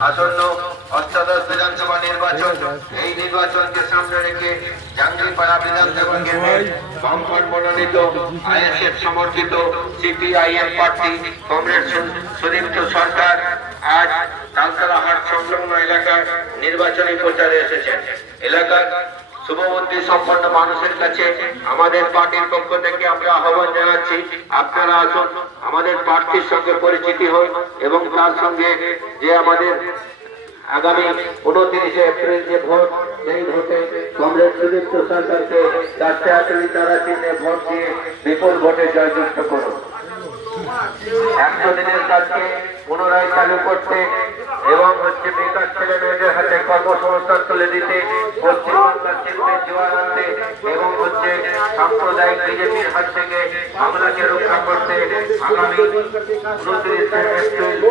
আসন্ন অষ্টাদশ বিধানসভা নির্বাচন, এই নির্বাচনকে সামনে রেখে জাঙ্গিপাড়া বিধানসভা কেন্দ্রের বামফ্রন্ট মনোনীত আইএসএফ সমর্থিত সিপিআইএম প্রার্থী কমরেড সুদীপ্ত সরকার আজ তালতলা হাট সংলগ্ন এলাকার নির্বাচনী প্রচারে এসেছেন। এলাকার শুভবুদ্ধি সম্পন্ন মানুষের কাছে আমাদের পার্টির পক্ষ থেকে আমরা আহ্বান জানাচ্ছি, আপনারা আসুন, আমাদের প্রার্থীর সঙ্গে পরিচিতি হন এবং তার সঙ্গে যে আমাদের আগামী 29শে এপ্রিল যে ভোট, সেই ভোটে কমরেড সুদীপ্ত সরকারকে 4টে আসনে তারা চিহ্নে ভোট দিয়ে বিপুল ভোটে জয়যুক্ত করুন। 100 দিনের কাজকে পুনরায় চালু করতে এবং বেকার ছেলে মেয়েদের হাতে কর্মসংস্থান তুলে দিতে, পশ্চিমবাংলার শিল্পে জোয়ার আনতে এবং সাম্প্রদায়িক বিজেপির হাত থেকে বাংলাকে রক্ষা করতে আগামী 29শে এপ্রিল